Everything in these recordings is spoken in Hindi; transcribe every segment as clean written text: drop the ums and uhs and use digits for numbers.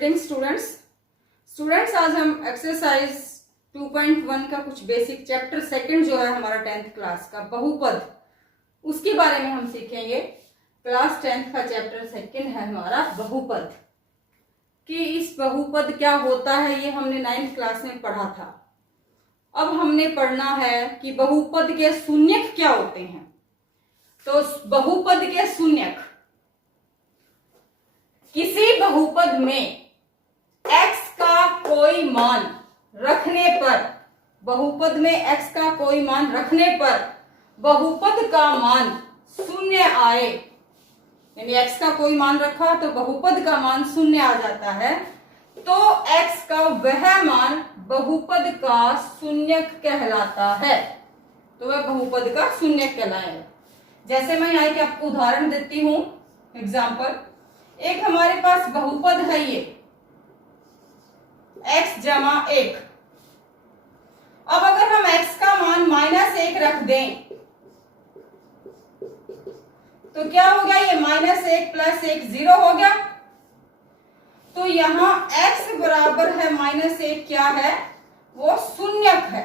ग्रीटिंग स्टूडेंट्स आज हम एक्सरसाइज 2.1 का कुछ बेसिक चैप्टर सेकंड जो है हमारा 10th क्लास का बहुपद, उसके बारे में हम सीखेंगे। क्लास 10th का चैप्टर सेकंड है हमारा बहुपद कि इस बहुपद क्या होता है, ये हमने 9th क्लास में पढ़ा था। अब हमने पढ़ना है कि बहुपद के शून्यक क्या होते हैं। तो बहुपद के शून्यक, किसी बहुपद में x का कोई मान रखने पर, बहुपद में x का कोई मान रखने पर बहुपद का मान शून्य आए, यानी x का कोई मान रखा तो बहुपद का मान शून्य आ जाता है, तो x का वह मान बहुपद का शून्यक कहलाता है। तो वह बहुपद का शून्यक कहलाएगा। जैसे मैं यहाँ के आपको उदाहरण देती हूं, एग्जाम्पल। एक हमारे पास बहुपद है ये x जमा 1। अब अगर हम x का मान -1 रख दें तो क्या हो गया, ये -1 + 1 0 हो गया। तो यहां x बराबर है -1 क्या है, वो शून्यक है।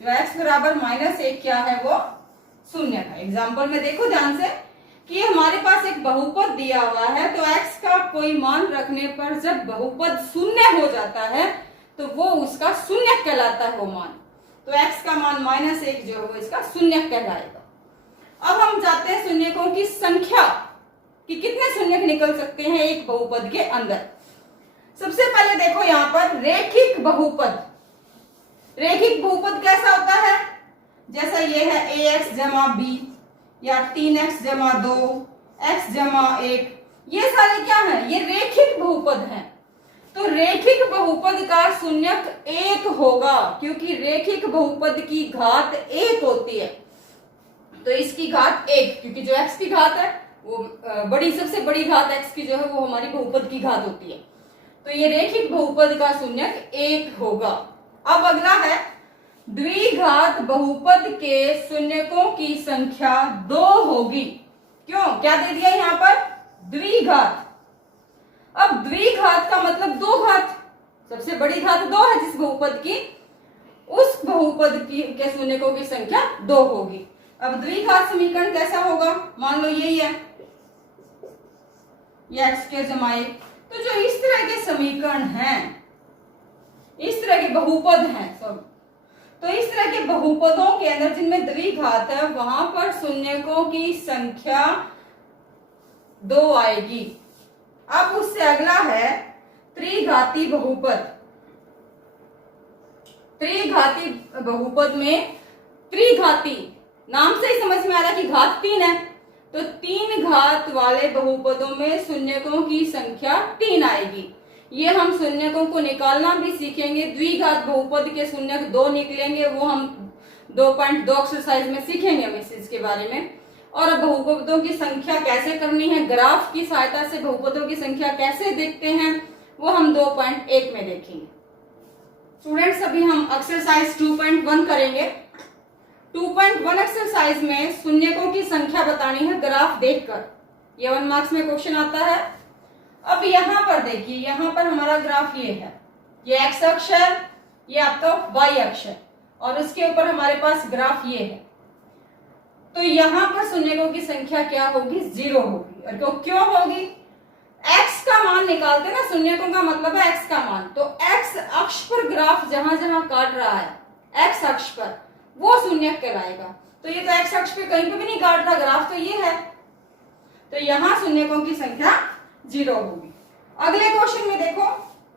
जो x बराबर -1 क्या है, वो शून्यक है। एग्जाम्पल में देखो ध्यान से कि हमारे पास एक बहुपद दिया हुआ है, तो x का कोई मान रखने पर जब बहुपद शून्य हो जाता है तो वो उसका शून्यक कहलाता है वो मान। तो x का मान -1 जो है वो इसका शून्यक कहलाएगा। अब हम जाते हैं शून्यकों की संख्या कि कितने शून्यक निकल सकते हैं एक बहुपद के अंदर। सबसे पहले देखो यहाँ पर रेखिक बहुपद। रेखिक बहुपद कैसा होता है, जैसा ये है ax जमा b या 3x जमा 2, x जमा 1, ये सारे क्या है, ये रेखिक बहुपद हैं। तो रेखिक बहुपद का शून्यक 1 होगा, क्योंकि रेखिक बहुपद की घात 1 होती है। तो इसकी घात 1, क्योंकि जो x की घात है वो बड़ी, सबसे बड़ी घात x की जो है वो हमारी बहुपद की घात होती है। तो ये रेखिक बहुपद का शून्यक 1 होगा। अब अगला है द्विघात बहुपद के शून्यकों की संख्या 2 होगी। क्यों, क्या दे दिया यहाँ पर, द्विघात। अब द्विघात का मतलब 2 घात, सबसे बड़ी घात 2 है जिस बहुपद की, उस बहुपद की के शून्यकों की संख्या 2 होगी। अब द्विघात समीकरण कैसा होगा, मान लो यही है, ये x² जमा 1। तो जो इस तरह के समीकरण हैं, इस तरह के बहुपद हैं सब, तो इस तरह के बहुपदों के अंदर जिनमें द्विघात है वहां पर शून्यकों की संख्या 2 आएगी। अब उससे अगला है त्रिघाती बहुपद। त्रिघाती बहुपद में, त्रिघाती नाम से ही समझ में आ रहा है कि घात 3 है, तो 3 घात वाले बहुपदों में शून्यकों की संख्या 3 आएगी। ये हम शून्यकों को निकालना भी सीखेंगे। द्विघात बहुपद के शून्यक 2 निकलेंगे, वो हम 2.2 एक्सरसाइज में सीखेंगे हम इसके बारे में। और बहुपदों की संख्या कैसे करनी है, ग्राफ की सहायता से बहुपदों की संख्या कैसे देखते हैं, वो हम 2.1 में देखेंगे। स्टूडेंट्स अभी हम एक्सरसाइज 2.1 करेंगे। 2.1 एक्सरसाइज में शून्यकों की संख्या बतानी है ग्राफ देखकर। ये 1 मार्क्स में क्वेश्चन आता है। अब यहां पर देखिए, यहां पर हमारा ग्राफ ये है, ये x अक्ष है, ये आपका y अक्ष है, और उसके ऊपर हमारे पास ग्राफ ये है। तो यहां पर शून्यकों की संख्या क्या होगी, 0 होगी। और क्यों होगी, x का मान निकालते हैं ना, शून्यकों का मतलब है x का मान। तो x अक्ष पर ग्राफ जहां जहां काट रहा है, x अक्ष पर, वो शून्यक कहलाएगा। तो ये तो x अक्ष पे कहीं पे भी नहीं काट रहा ग्राफ, तो ये है, तो यहां शून्यकों की संख्या 0 होगी। अगले क्वेश्चन में देखो,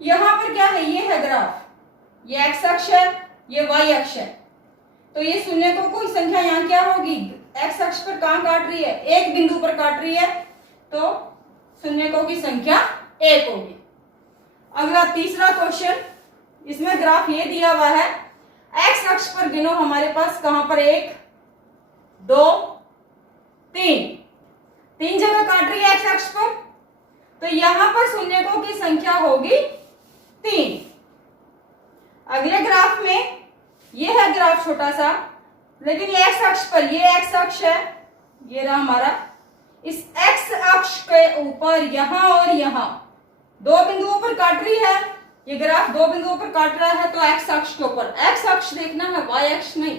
यहां पर क्या है, ये है ग्राफ, ये x अक्ष है, ये y अक्ष है। तो ये शून्यकों की संख्या यहाँ क्या होगी, x अक्ष पर कहां काट रही है, एक बिंदु पर काट रही है, तो शून्यकों की संख्या 1 होगी। अगला तीसरा क्वेश्चन, इसमें ग्राफ ये दिया हुआ है, x अक्ष पर गिनो हमारे पास कहां पर, 1 2 3 जगह काट रही है x अक्ष पर, तो यहां पर शून्यकों की संख्या होगी 3। अगले ग्राफ में ये है ग्राफ छोटा सा, लेकिन ये x अक्ष पर, ये x अक्ष है, ये रहा हमारा, इस x अक्ष के ऊपर यहां और यहां दो बिंदुओं पर काट रही है, ये ग्राफ दो बिंदुओं पर काट रहा है, तो एक्स अक्ष के ऊपर, एक्स अक्ष देखना है, वाई अक्ष नहीं,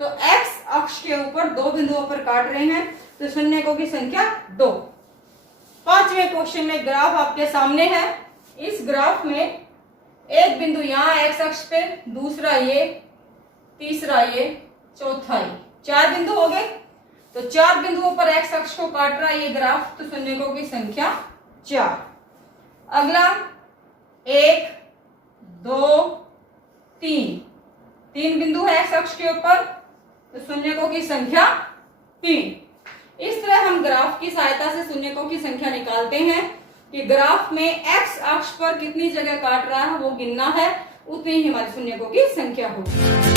तो एक्स अक्ष के ऊपर दो बिंदुओं पर काट रहे हैं, तो शून्यकों की संख्या 2। पांचवें क्वेश्चन में ग्राफ आपके सामने है। इस ग्राफ में एक बिंदु यहां एक्स अक्ष पे, दूसरा ये, तीसरा ये, चौथा ये, 4 बिंदु हो गए। तो 4 बिंदुओं पर एक्स अक्ष को काट रहा है ये ग्राफ, तो शून्यकों की संख्या 4। अगला 1 2 3, 3 बिंदु है एक्स अक्ष के ऊपर, तो शून्यकों की संख्या 3। इस तरह हम ग्राफ की सहायता से शून्यकों की संख्या निकालते हैं कि ग्राफ में एक्स अक्ष पर कितनी जगह काट रहा है वो गिनना है, उतनी ही हमारी शून्यकों की संख्या होगी।